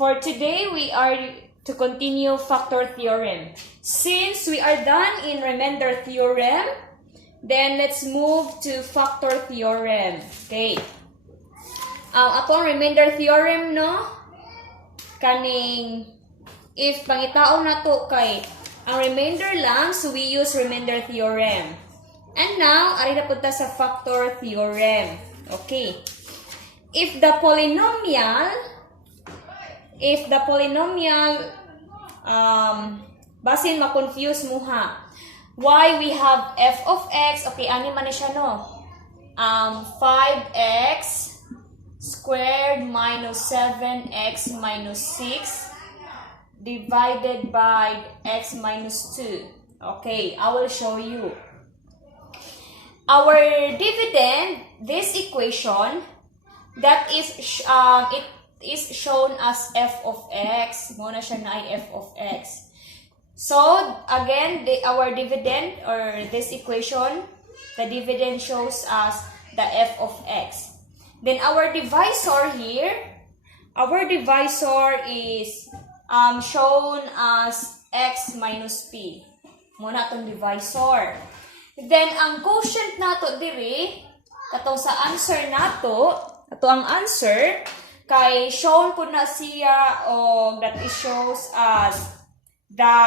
For today, we are to continue factor theorem. Since we are done in remainder theorem, then let's move to factor theorem. Okay. Atong remainder theorem, no? Kaning, if pangitaon na to kay, ang remainder lang, so we use remainder theorem. And now, ari na punta sa factor theorem. Okay. If the polynomial, basin ma-confuse mo ha. Why we have f of x, okay, ano man siya no? 5x squared minus 7x minus 6 divided by x minus 2. Okay, I will show you. Our dividend, this equation, that is, it is shown as f of x. Muna siya na ay f of x. So, again, our dividend, or this equation, the dividend shows us the f of x. Then, our divisor here, our divisor is shown as x minus p. Muna itong divisor. Then, ang quotient nato diri, katong sa answer nato, ito ang answer, kay shown po na siya, o that it shows as the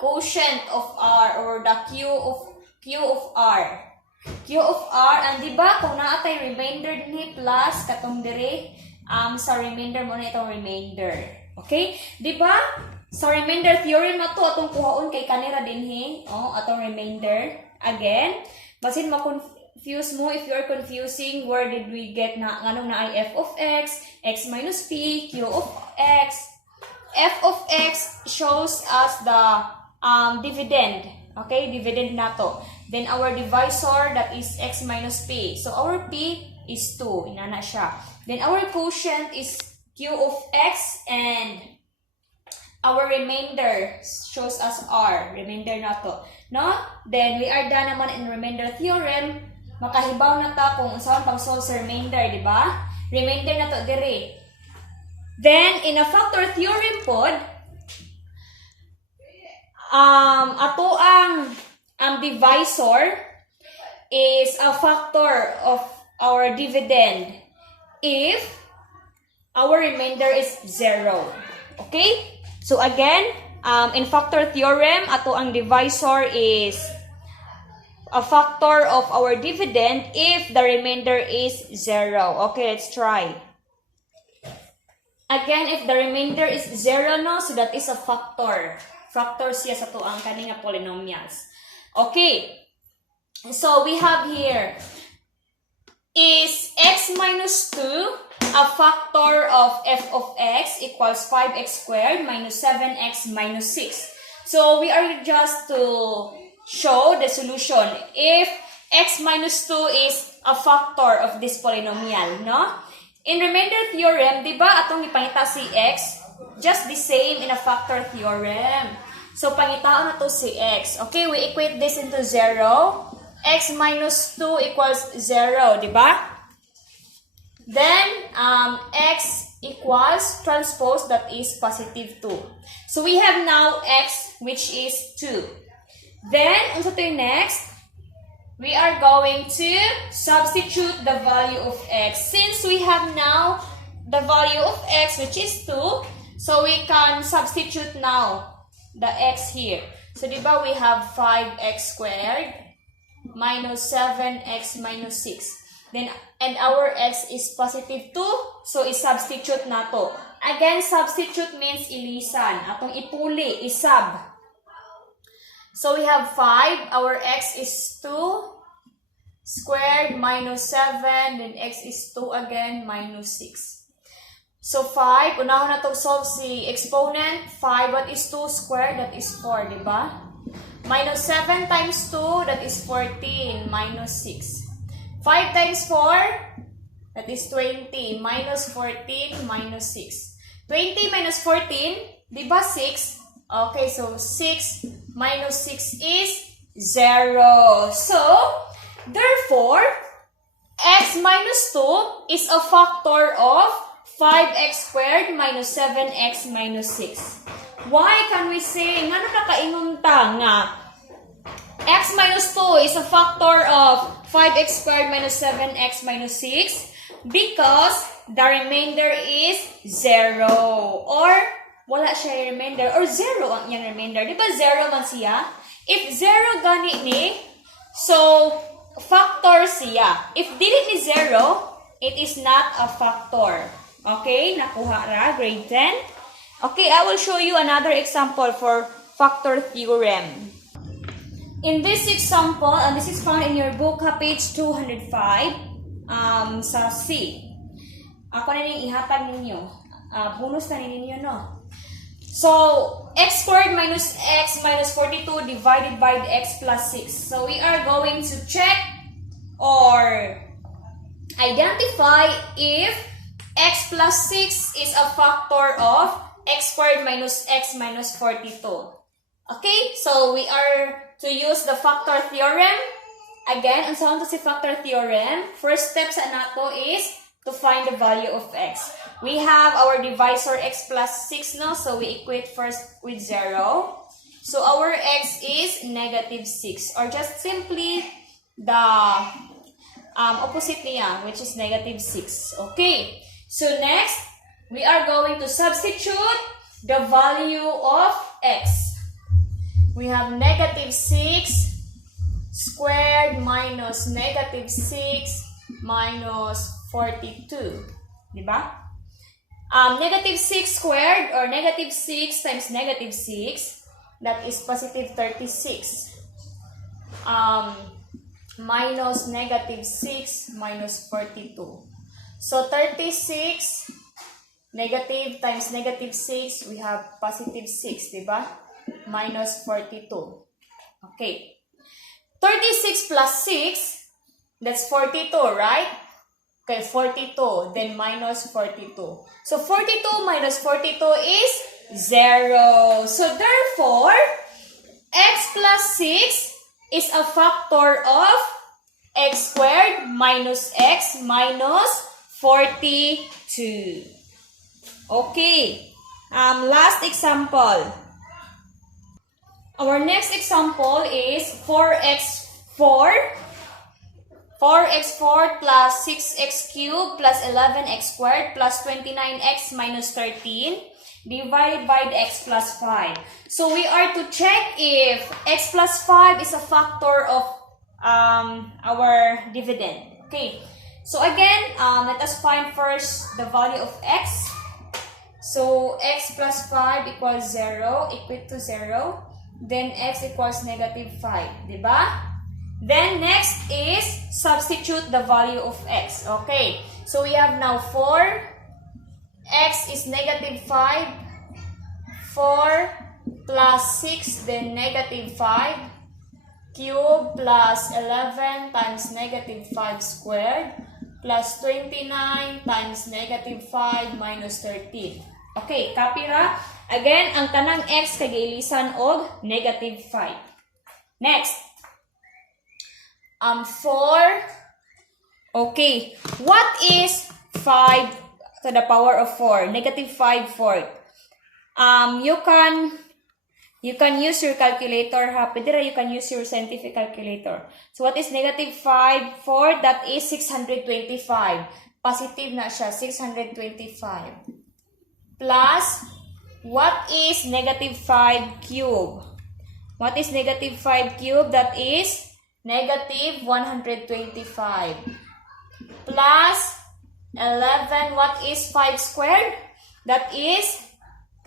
quotient of R, or the Q of R. Q of R, and diba, kung naatay remainder ni plus, katong diri, sa remainder mo na itong remainder. Okay? Diba? Sa remainder theorem na to, atong kuhaon kay kanira dinhi, atong remainder. Again, basin ma-confuse mo if you are confusing where did we get na nganong na ay f of x, x minus p, q of x. F of x shows us the dividend. Okay, dividend na to. Then our divisor, that is x minus p. So our p is 2, inana siya. Then our quotient is q of x, and our remainder shows us r, remainder na to. No? Then, we are done naman in remainder theorem. Makahibaw na ta kung saan pang-solve sa remainder, di ba? Remainder na to, diri. Then, in a factor theorem pod, ato ang divisor is a factor of our dividend if our remainder is 0. Okay? So again, in factor theorem, ato ang divisor is a factor of our dividend if the remainder is 0. Okay, let's try. Again, if the remainder is 0, no, so that is a factor. Factor siya sa to ang kaning polynomials. Okay. So we have here, is x minus 2 a factor of f of x equals 5x squared minus 7x minus 6. So, we are just to show the solution if x minus 2 is a factor of this polynomial, no? In remainder theorem, di ba atong ipangita si x? Just the same in a factor theorem. So, pangitaon na to si x. Okay, we equate this into 0. X minus 2 equals 0, di ba? Then, x equals transpose, that is positive 2. So, we have now x, which is 2. Then, unsa to yung next? We are going to substitute the value of x. Since we have now the value of x, which is 2, so we can substitute now the x here. So, di ba we have 5x squared minus 7x minus 6. Then, and our x is positive 2, so i-substitute na to. Again, substitute means ilisan. Atong ipuli, isub. So, we have 5. Our x is 2 squared minus 7. Then, x is 2 again, minus 6. So, 5. Unahon na itong solve si exponent. 5, what is 2 squared? That is 4, diba? Minus 7 times 2, that is 14, minus 6. 5 times 4, that is 20, minus 14, minus 6. 20 minus 14, di ba 6? Okay, so 6 minus 6 is 0. So, therefore, x minus 2 is a factor of 5x squared minus 7x minus 6. Why can we say, nga nakakaingon ta nga, x minus 2 is a factor of 5x squared minus 7x minus 6? Because the remainder is 0. Or, wala siya remainder. Or 0 ang iyang remainder. Di ba 0 man siya? If 0 gani ni, so, factor siya. If dili ni 0, it is not a factor. Okay? Nakuha ra, grade 10. Okay, I will show you another example for factor theorem. In this example, and this is found in your book, page 205, sa C. Ako na yung ihatag ninyo. Bonus na ninyo, no? So, x squared minus x minus 42 divided by the x plus 6. So, we are going to check or identify if x plus 6 is a factor of x squared minus x minus 42. Okay, so we are to use the factor theorem. Again, ang saan to si factor theorem, first step sa nato is to find the value of x. We have our divisor x plus 6 now, so we equate first with 0. So our x is negative 6, or just simply the opposite niya, which is negative 6. Okay, so next, we are going to substitute the value of x. We have negative 6 squared minus negative 6 minus 42. Diba? Negative 6 squared or negative 6 times negative 6, that is positive 36. Minus negative 6 minus 42. So 36 negative times negative 6, we have positive 6, diba? Minus 42. Okay. 36 plus 6, that's 42, right? Okay, 42. Then minus 42. So 42 minus 42 is 0. So therefore, x plus 6 is a factor of x squared minus x minus 42. Okay. Last example. Our next example is 4x4 plus 6x cubed plus 11x squared plus 29x minus 13 divided by the x plus 5. So we are to check if x plus 5 is a factor of our dividend. Okay. So again, let us find first the value of x. So x plus 5 equals 0, equal to 0. Then x equals negative 5, diba? Then next is substitute the value of x. Okay, so we have now 4, x is negative 5, 4 plus 6, then negative 5, cube plus 11 times negative 5 squared, plus 29 times negative 5 minus 13. Okay, copy ra. Again, ang tanang x kay giilisan og negative 5. Next. 4. Okay. What is 5 to the power of 4? Negative 5 fourth. You can use your calculator, ha? Pwede ra, you can use your scientific calculator. So what is negative 5 fourth? That is 625. Positive na siya, 625. Plus, what is negative 5 cube? What is negative 5 cube? That is negative 125. Plus 11, what is 5 squared? That is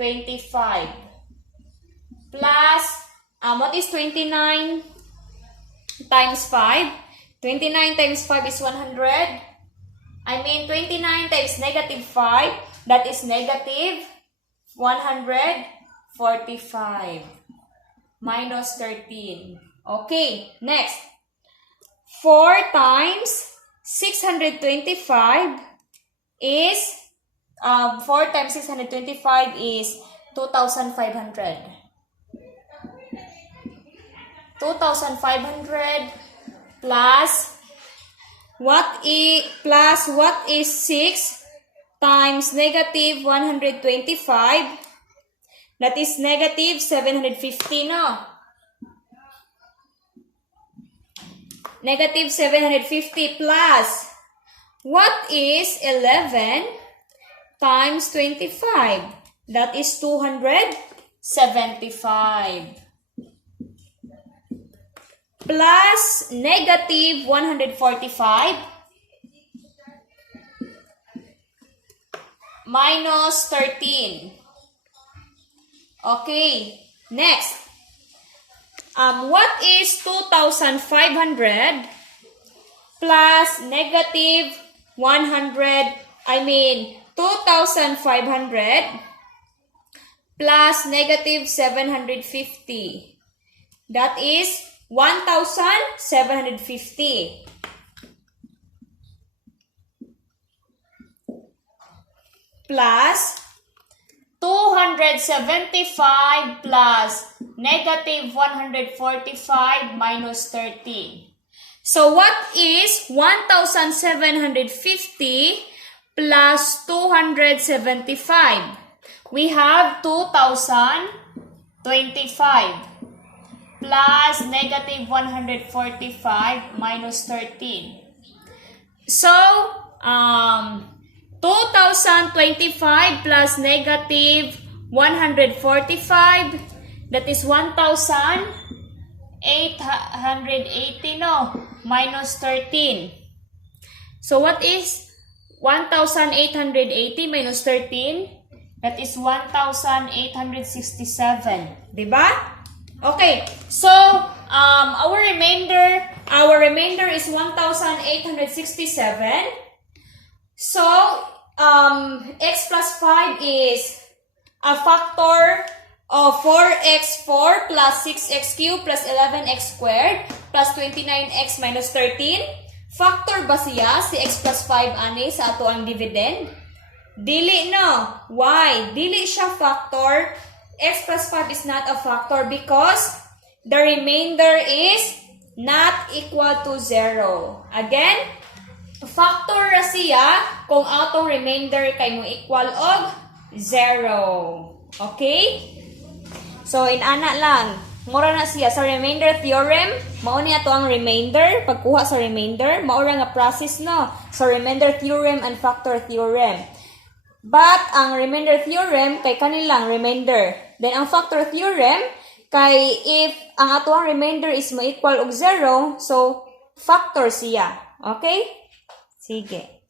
25. Plus, what is 29 times 5? 29 times 5 is 100. 29 times negative 5, that is negative 145 minus 13. Okay, next. 4 times 625 is 4 times 625 is 2,500. 2,500 plus what is 6 times negative 125. That is negative 750, no? Negative 750 plus, what is 11 times 25? That is 275. Plus negative 145 minus 13. Okay, next. What is 2,500 plus negative 2,500 plus negative 750. That is 1,750. Plus 275 plus negative 145 minus 13. So what is 1,750 plus 275? We have 2,025 plus negative 145 minus 13. So, 2,025 plus negative 145, that is 1,880, no? Minus 13. So, what is 1,880 minus 13? That is 1,867. Diba? Okay. So, our remainder is 1,867. So, x plus 5 is a factor of 4x4 plus 6x cubed plus 11x squared plus 29x minus 13. Factor ba siya si x plus 5 ani sa ato ang dividend? Dili no. Why? Dili siya factor. X plus 5 is not a factor because the remainder is not equal to 0. Again, factor ra siya kung atong remainder kay mo equal og 0. Okay? So, inana lang. Mura na siya sa remainder theorem. Mao ni ato ang remainder. Pagkuha sa remainder, maura nga process no. So, remainder theorem and factor theorem. But, ang remainder theorem kay kanilang remainder. Then, ang factor theorem kay if ang ato ang remainder is ma-equal og 0, so, factor siya. Okay? Sige.